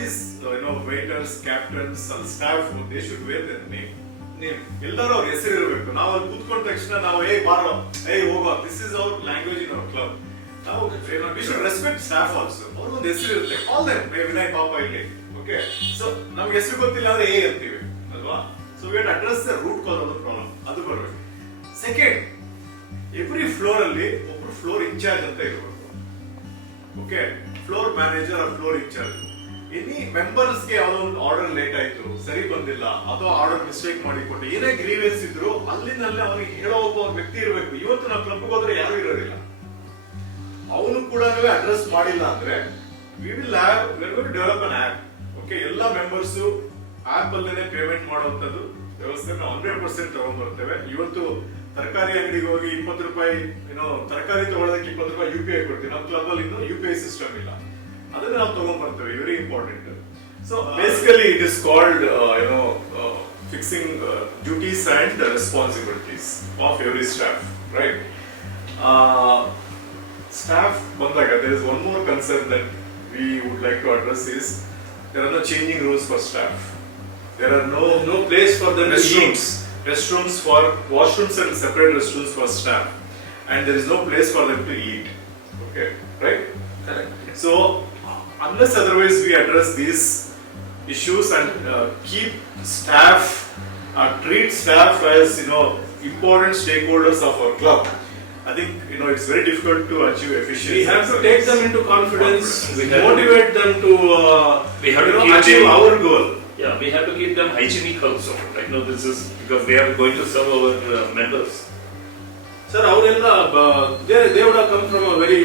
these waiters, captains, and staff, they should wear their name. ಎಲ್ಲರೂ ಅವ್ರ ಹೆಸರು ಇರಬೇಕು. ನಾವು ಅಲ್ಲಿ ಕೂತ್ಕೊಂಡ ತಕ್ಷಣ ನಾವು ಬಾರೋ ಹೋಗೋ, this is our language in our club. ನಾವು we should respect staff also. ಅವ್ರಿಗೊಂದು ಹೆಸರು ಇರುತ್ತೆ, ಕಾಲ್ ದೆಮ್ ವಿನಯ್ ಪಾಪ ಇಲ್ಲಿ. ಓಕೆ, ಸೊ ನಮ್ಗೆ ಹೆಸರು ಗೊತ್ತಿಲ್ಲ ಅಂದ್ರೆ ಅಂತೀವಿ ಅಲ್ವಾ? So we have to address the root cause of the problem. ಅದು ಬರಬೇಕು. ಸೆಕೆಂಡ್, ಎವ್ರಿ ಫ್ಲೋರ್ ಅಲ್ಲಿ ಒಬ್ರು ಫ್ಲೋರ್ ಇನ್ಚಾರ್ಜ್ ಅಂತ ಇರಬೇಕು. Okay, floor manager or floor incharge. Any members ಗೆ ಯಾವುದೋ ಒಂದು ಆರ್ಡರ್ ಲೇಟ್ ಆಯ್ತು, ಸರಿ ಬಂದಿಲ್ಲ, ಅಥವಾ ಆರ್ಡರ್ ಮಿಸ್ಟೇಕ್ ಮಾಡಿಕೊಟ್ಟು ಏನೇ ಗ್ರೀವೆನ್ಸ್ ಇದ್ರು ಅಲ್ಲಿಂದಲ್ಲೇ ಅವ್ರಿಗೆ ಹೇಳೋ ಒಬ್ಬ ವ್ಯಕ್ತಿ ಇರಬೇಕು. ಇವತ್ತು ನಾವು ಕ್ಲಬ್ಗೆ ಹೋದ್ರೆ ಯಾರು ಇರೋದಿಲ್ಲ. ಅವನು ಕೂಡ ಅಡ್ರೆಸ್ ಮಾಡಿಲ್ಲ ಅಂದ್ರೆ we will develop an app. Okay, ಎಲ್ಲ ಮೆಂಬರ್ಸ್ ಆಪ್ ಅಲ್ಲೇನೆ ಪೇಮೆಂಟ್ ಮಾಡುವಂತದ್ದು ವ್ಯವಸ್ಥೆ ನಾವು 100% ತಗೊಂಡ್ ಬರ್ತೇವೆ. ಇವತ್ತು ತರಕಾರಿ ಅಂಗಡಿಗೆ ಹೋಗಿ 20 ರೂಪಾಯಿ ತರಕಾರಿ ತಗೊಳ್ಳೋದಕ್ಕೆ 20 ರೂಪಾಯಿ UPI ಕೊಡ್ತೀವಿ. ನಮ್ಮ ಕ್ಲಬ್ ಅಲ್ಲಿ ಇನ್ನು UPI ಸಿಸ್ಟಮ್ ಇಲ್ಲ, ಅದನ್ನ ನಾವು ತಗೊಂಡ್ ಬರ್ತೇವೆ. Very important. So basically it is called fixing duties and responsibilities of every staff, right? Staff ಬಂದಾಗ there is one more concern that we would like to address is there are no changing rooms for staff. There are no place for them restrooms for washrooms and separate restrooms for staff, and there is no place for them to eat. Okay, right? Correct. So unless otherwise we address these issues and keep staff, treat staff as important stakeholders of our club, I think it's very difficult to achieve efficiency. We have to take them into confidence. Motivate them to we have to achieve our goal. Yeah, we have to keep them hygienic also. Right now, this is because they are going to serve our members. Sir, they would have come from a very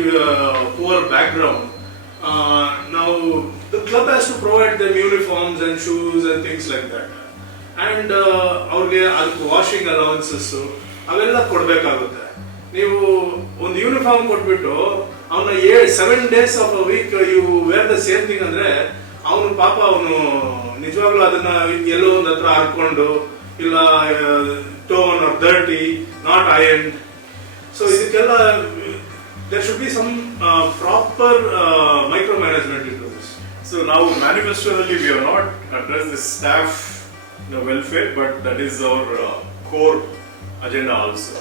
poor background. Now, the club has to provide them uniforms and shoes and things like that. And ಅವ್ರಿಗೆ ಅದಕ್ಕೆ washing allowances ಅವೆಲ್ಲ ಕೊಡಬೇಕಾಗುತ್ತೆ. ನೀವು ಒಂದು ಯೂನಿಫಾರ್ಮ್ ಕೊಟ್ಬಿಟ್ಟು ಅವನ 7 days of a week you wear the same thing ಅಂದ್ರೆ ಅವನು ಪಾಪ ನಿಜವಾಗ್ಲೂ ಅದನ್ನ ಎಲ್ಲೋ ಒಂದ್ ಹತ್ರ ಹಾಕೊಂಡು ಇಲ್ಲ torn or dirty, not ironed. So ಇದಕ್ಕೆಲ್ಲ there should be some proper micromanagement into this. So now manifestally we have not addressed the staff welfare, but that is our core agenda also.